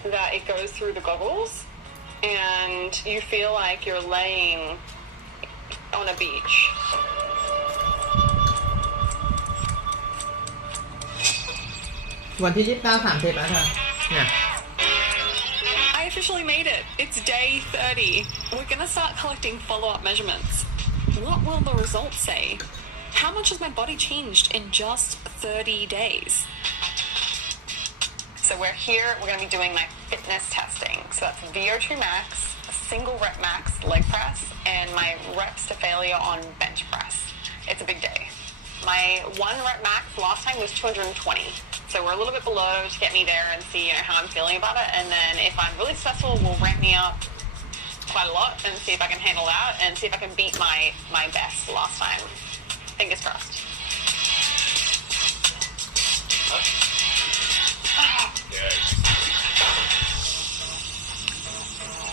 that it goes through the goggles and you feel like you're laying on a beach.วันที่ 29-30 แล้วเธอเนี่ย I officially made it. It's day 30. We're gonna start collecting follow-up measurements. What will the results say? How much has my body changed in just 30 days? So we're here, we're gonna be doing my fitness testing. So that's VO2 max, single rep max leg press, and my reps to failure on bench press. It's a big day. My 1 rep max last time was 220. So we're a little bit below to get me there and see how I'm feeling about it. And then if I'm really successful, we'll ramp me up quite a lot and see if I can handle that and see if I can beat my best last time. Fingers crossed.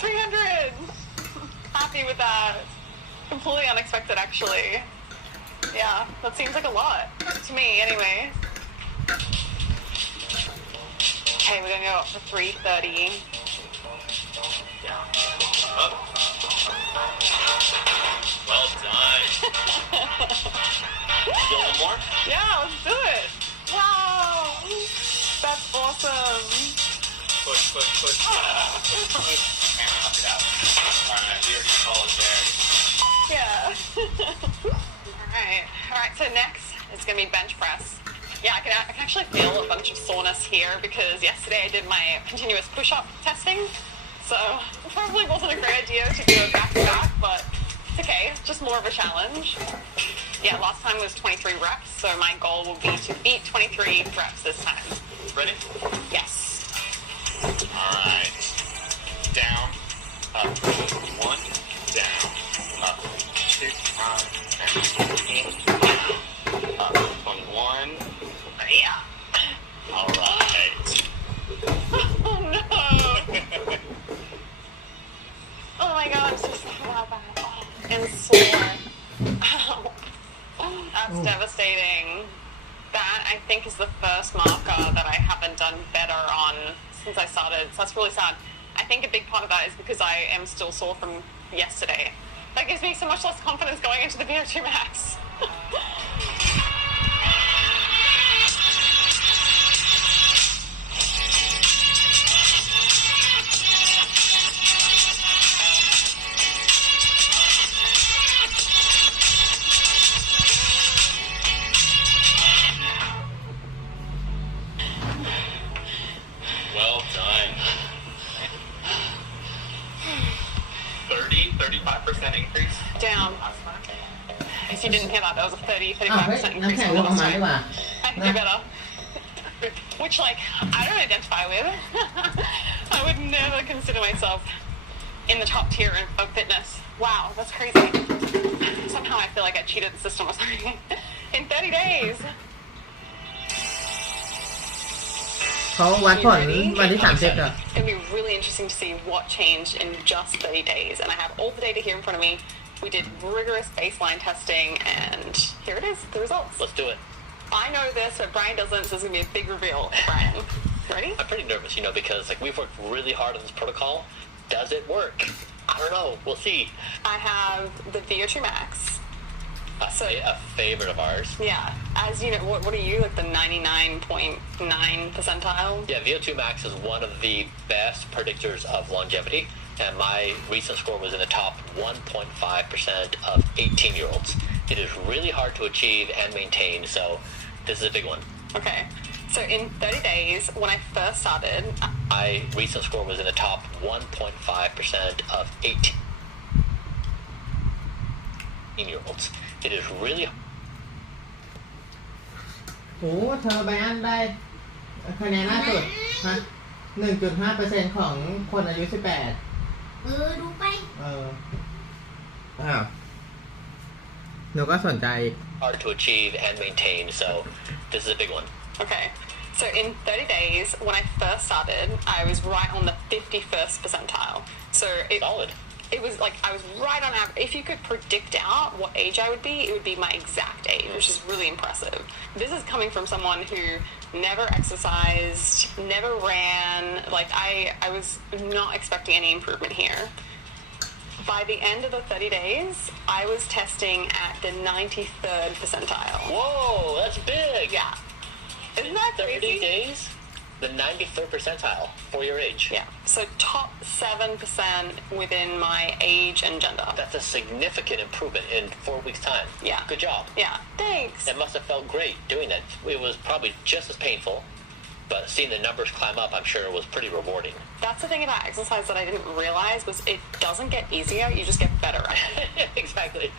300! Happy with that. Completely unexpected, actually. Yeah, that seems like a lot. To me, anyway. Okay, we're gonna go up for 330. Down. Up. Well done. You go one more? Yeah, let's do it. Wow, that's awesome. Push. Push. And up it out. All right, we already called it there. Yeah. All right. So next is gonna be bench press. Yeah, I can actually feel a bunch of soreness here because yesterday I did my continuous push-up testing. So it probably wasn't a great idea to do it back-to-back, but it's okay. Just more of a challenge. Yeah, last time was 23 reps, so my goal will be to beat 23 reps this time. Ready? Yes. All right. Down, up, 1, down, up, 2, down, up, 21. Yeah. All right. Oh no! Oh my god, I'm so sorry about that. Oh, and sore. Ow. That's devastating. That, I think, is the first marker that I haven't done better on since I started. So that's really sad. I think a big part of that is because I am still sore from yesterday. That gives me so much less confidence going into the VO2 max. 35% increase. Down. If you didn't hear that, was a 35% เฮ้ย increase น้ำแข็ง in ลงออกมา last ดี time. กว่า I can do better. Which, like, I don't identify with. I would never consider myself in the top tier of fitness. Wow, that's crazy. Somehow I feel like I cheated the system or something. In 30 days. เขาวัดผล You ready? วันที่ 30 It's going to be really interesting to see what changed in just 30 days. And I have all the data here in front of me. We did rigorous baseline testing, and here it is, the results. Let's do it. I know this, but Brian doesn't, so this is going to be a big reveal. Brian, ready? I'm pretty nervous, because like we've worked really hard on this protocol. Does it work? I don't know. We'll see. I have the VO2 max. A favorite of ours. Yeah. As you know, what are you, like the 99.9 percentile? Yeah, VO2 max is one of the best predictors of longevity. And my recent score was in the top 1.5% of 18-year-olds. It is really hard to achieve and maintain, so this is a big one. Okay. So in 30 days, when I first started... My recent score was in the top 1.5% of 18-year-olds. It is really... โอ้เธอไบอันได้คะแนนล่าสุดฮะ 1.5% ของคนอายุ 18 ดูไป อ้าวหนูก็สนใจ hard to achieve and maintain, so this is a big one. Okay. So in 30 days, when I first started, I was right on the 51st percentile. So Solid. It was like I was right on average. If you could predict out what age I would be, it would be my exact age, which is really impressive. This is coming from someone who never exercised, never ran. Like I was not expecting any improvement here. By the end of the 30 days, I was testing at the 93rd percentile. Whoa, that's big. Yeah. Isn't that 30 crazy? days? The 93rd percentile for your age. Yeah. So top 7% within my age and gender. That's a significant improvement in 4 weeks' time. Yeah. Good job. Yeah. Thanks. It must have felt great doing that. It was probably just as painful, but seeing the numbers climb up, I'm sure it was pretty rewarding. That's the thing about exercise that I didn't realize was it doesn't get easier, you just get better at it. Exactly.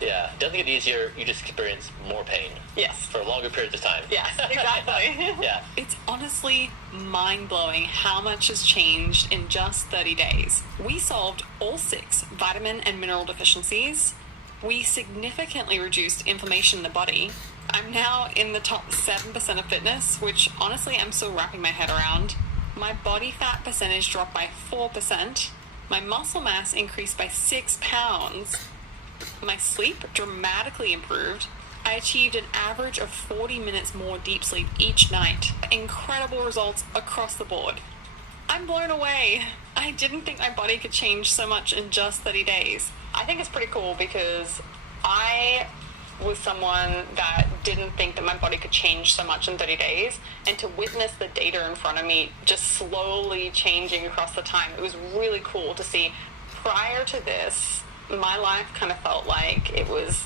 Yeah, it doesn't get easier, you just experience more pain. Yes. For longer periods of time. Yes, exactly. Yeah. It's honestly mind-blowing how much has changed in just 30 days. We solved all 6 vitamin and mineral deficiencies. We significantly reduced inflammation in the body. I'm now in the top 7% of fitness, which honestly I'm still wrapping my head around. My body fat percentage dropped by 4%. My muscle mass increased by 6 pounds. My sleep dramatically improved. I achieved an average of 40 minutes more deep sleep each night. Incredible results across the board. I'm blown away. I didn't think my body could change so much in just 30 days. I think it's pretty cool because I was someone that didn't think that my body could change so much in 30 days, and to witness the data in front of me just slowly changing across the time, it was really cool to see. Prior to this, my life kind of felt like it was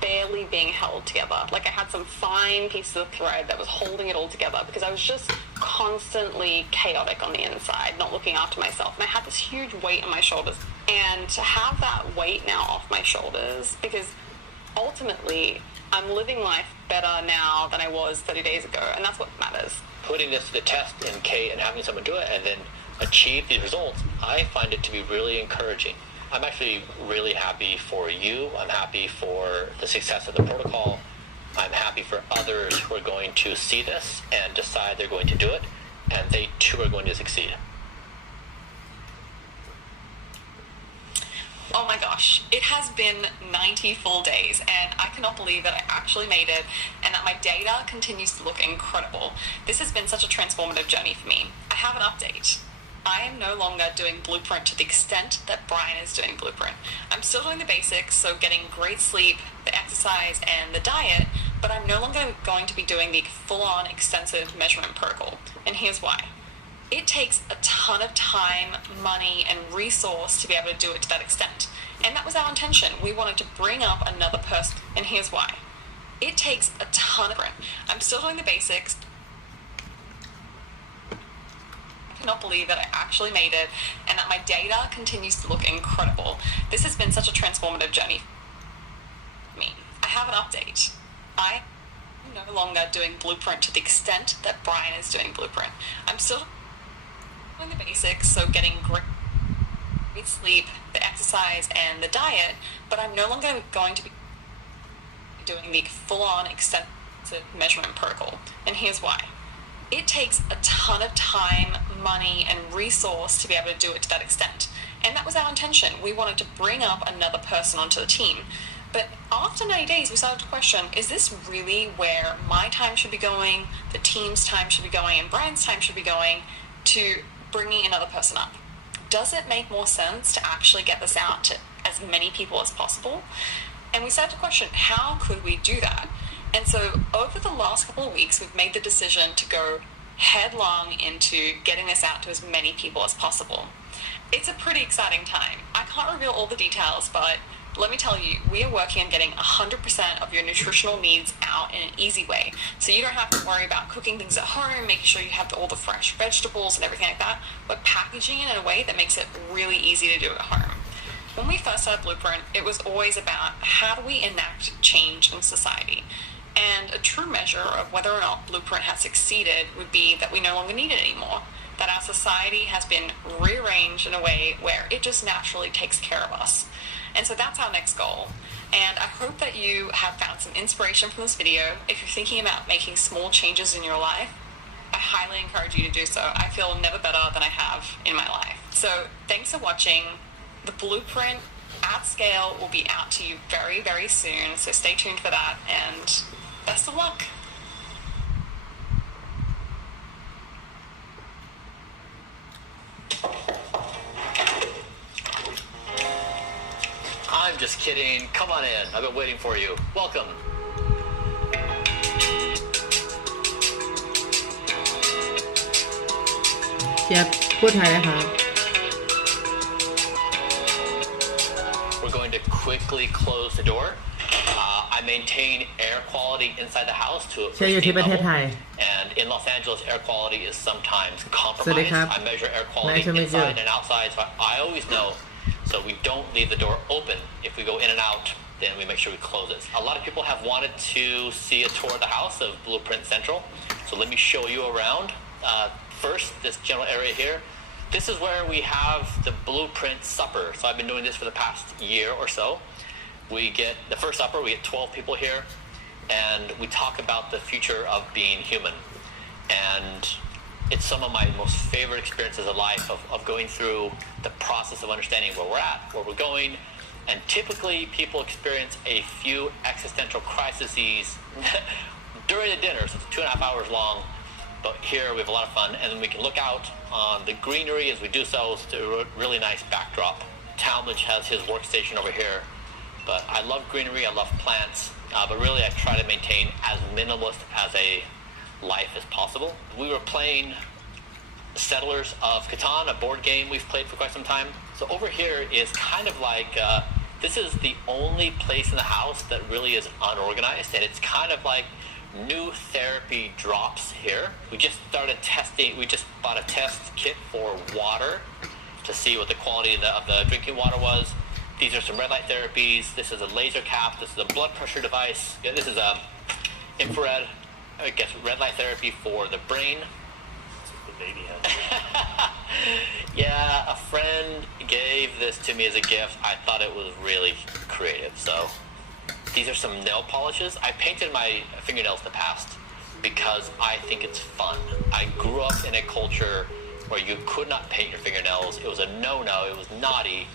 barely being held together. Like I had some fine pieces of thread that was holding it all together because I was just constantly chaotic on the inside, not looking after myself. And I had this huge weight on my shoulders. And to have that weight now off my shoulders, because ultimately, I'm living life better now than I was 30 days ago, and that's what matters. Putting this to the test in K and having someone do it and then achieve these results, I find it to be really encouraging. I'm actually really happy for you. I'm happy for the success of the protocol. I'm happy for others who are going to see this and decide they're going to do it, and they too are going to succeed. Oh my gosh, it has been 90 full days, and I cannot believe that I actually made it and that my data continues to look incredible. This has been such a transformative journey for me. I have an update. I am no longer doing Blueprint to the extent that Brian is doing Blueprint. I'm still doing the basics, so getting great sleep, the exercise, and the diet, but I'm no longer going to be doing the full-on extensive measurement protocol. And here's why. It takes a ton of time, money, and resource to be able to do it to that extent. And that was our intention. We wanted to bring up another person, and here's why. It takes a ton of... I'm still doing the basics. not believe that I actually made it and that my data continues to look incredible. This has been such a transformative journey for me. I have an update. I am no longer doing Blueprint to the extent that Brian is doing Blueprint. I'm still doing the basics, so getting great sleep, the exercise, and the diet, but I'm no longer going to be doing the full-on extensive measurement protocol. And here's why. It takes a ton of time, money, and resource to be able to do it to that extent. And that was our intention. We wanted to bring up another person onto the team. But after 90 days, we started to question, is this really where my time should be going, the team's time should be going, and Brian's time should be going to bringing another person up? Does it make more sense to actually get this out to as many people as possible? And we started to question, how could we do that? And so over the last couple of weeks, we've made the decision to go headlong into getting this out to as many people as possible. It's a pretty exciting time. I can't reveal all the details, but let me tell you, we are working on getting 100% of your nutritional needs out in an easy way. So you don't have to worry about cooking things at home, making sure you have all the fresh vegetables and everything like that, but packaging it in a way that makes it really easy to do at home. When we first started Blueprint, it was always about how do we enact change in society? And a true measure of whether or not Blueprint has succeeded would be that we no longer need it anymore. That our society has been rearranged in a way where it just naturally takes care of us. And so that's our next goal. And I hope that you have found some inspiration from this video. If you're thinking about making small changes in your life, I highly encourage you to do so. I feel never better than I have in my life. So thanks for watching. The Blueprint at scale will be out to you very, very soon. So stay tuned for that, and best of luck. I'm just kidding. Come on in. I've been waiting for you. Welcome. We're going to quickly close the door. I maintain air quality inside the house to a pristine level. And in Los Angeles, air quality is sometimes compromised. I measure air quality inside and outside, so I always know. So we don't leave the door open. If we go in and out, then we make sure we close it. A lot of people have wanted to see a tour of the house of Blueprint Central. So let me show you around. First, this general area here. This is where we have the Blueprint supper. So I've been doing this for the past year or so. We get the first supper, we get 12 people here, and we talk about the future of being human. And it's some of my most favorite experiences of life, of going through the process of understanding where we're at, where we're going. And typically people experience a few existential crises during the dinner, so it's 2.5 hours long. But here we have a lot of fun, and then we can look out on the greenery as we do so. It's a really nice backdrop. Talmadge has his workstation over here. But I love greenery, I love plants, but really I try to maintain as minimalist as a life as possible. We were playing Settlers of Catan, a board game we've played for quite some time. So over here is kind of like, this is the only place in the house that really is unorganized, and it's kind of like new therapy drops here. We just started testing, we just bought a test kit for water to see what the quality of the drinking water was. These are some red light therapies. This is a laser cap. This is a blood pressure device. This is a infrared, I guess, red light therapy for the brain. That's what the baby has. Yeah, a friend gave this to me as a gift. I thought it was really creative. So these are some nail polishes. I painted my fingernails in the past because I think it's fun. I grew up in a culture where you could not paint your fingernails. It was a no-no. It was naughty.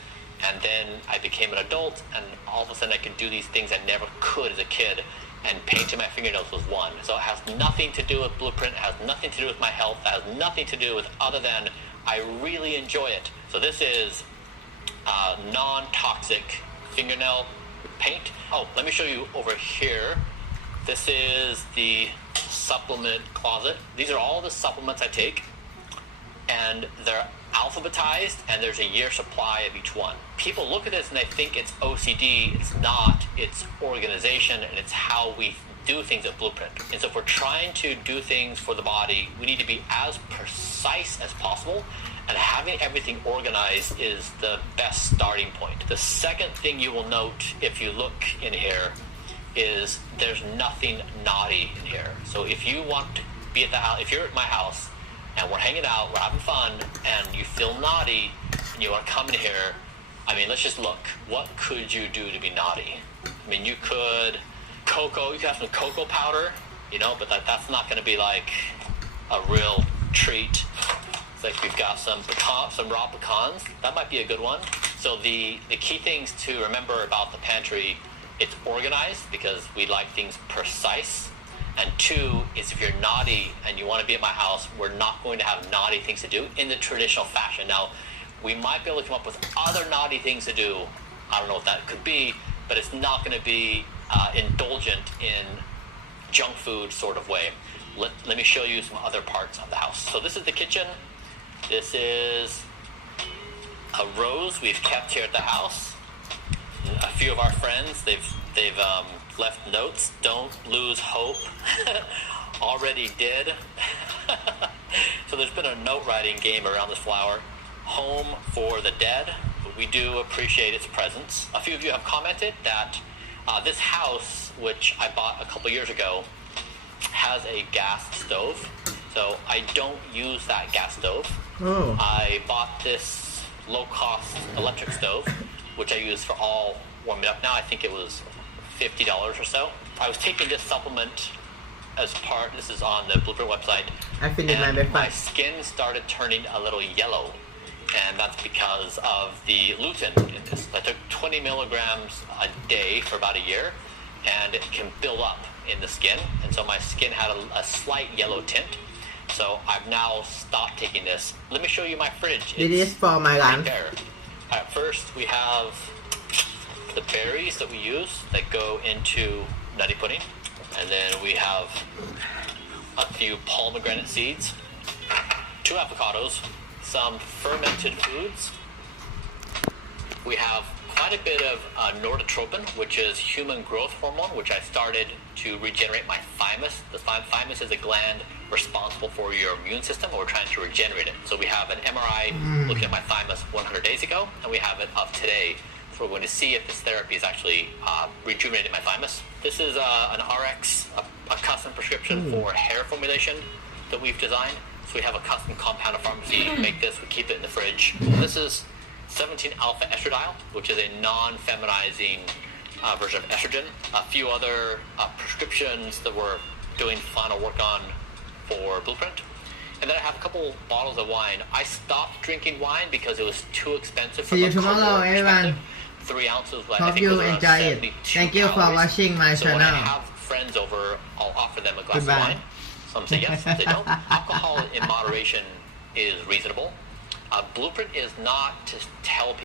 And then I became an adult, and all of a sudden I could do these things I never could as a kid, and painting my fingernails was one. So it has nothing to do with Blueprint, it has nothing to do with my health, it has nothing to do with other than I really enjoy it. So this is non-toxic fingernail paint. Oh, let me show you over here. This is the supplement closet. These are all the supplements I take, and they're alphabetized, and there's a year supply of each one. People look at this and they think it's OCD. It's not. It's organization, and it's how we do things at Blueprint. And so if we're trying to do things for the body, we need to be as precise as possible, and having everything organized is the best starting point. The second thing you will note if you look in here is there's nothing naughty in here. So if you want to be at the house, if you're at my house and we're hanging out, we're having fun, and you feel naughty and you want to come in here, I mean, let's just look. What could you do to be naughty? I mean, you could have some cocoa powder, you know, but that's not going to be like a real treat. It's like we've got some raw pecans. That might be a good one. So the key things to remember about the pantry, it's organized because we like things precise. And two is if you're naughty and you want to be at my house, we're not going to have naughty things to do in the traditional fashion. Now, we might be able to come up with other naughty things to do. I don't know what that could be, but it's not going to be indulgent in junk food sort of way. Let me show you some other parts of the house. So this is the kitchen. This is a rose we've kept here at the house. A few of our friends, they've left notes. Don't lose hope. Already did. So there's been a note writing game around this flower. Home for the dead, but we do appreciate its presence. A few of you have commented that this house, which I bought a couple years ago, has a gas stove. So I don't use that gas stove. Oh. I bought this low-cost electric stove, which I use for all warming up now. I think it was $50 or so. I was taking this supplement as part, this is on the Blueprint website, and my skin started turning a little yellow. And that's because of the lutein in this. I took 20 milligrams a day for about a year, and it can build up in the skin. And so my skin had a slight yellow tint. So I've now stopped taking this. Let me show you my fridge. It is for my right lunch. there. At first, we have the berries that we use that go into nutty pudding. And then we have a few pomegranate seeds, 2 avocados, some fermented foods. We have quite a bit of nortropin, which is human growth hormone, which I started to regenerate my thymus. The thymus is a gland responsible for your immune system, and we're trying to regenerate it. So we have an MRI looking at my thymus 100 days ago, and we have it of today. So we're going to see if this therapy is actually rejuvenating my thymus. This is an RX, a custom prescription for hair formulation that we've designed. So we have a custom compound of pharmacy make this, we keep it in the fridge. This is 17-alpha estradiol, which is a non-feminizing version of estrogen. A few other prescriptions that we're doing final work on for Blueprint. And then I have a couple bottles of wine. I stopped drinking wine because it was too expensive for See you tomorrow, everyone. 3 ounces, I Hope think you was around enjoy it. 72 Thank you for calories. watching my So when I channel. have friends over, I'll offer them a glass Goodbye. of wine. Some say yes, some say no. Alcohol in moderation is reasonable. Blueprint is not to tell people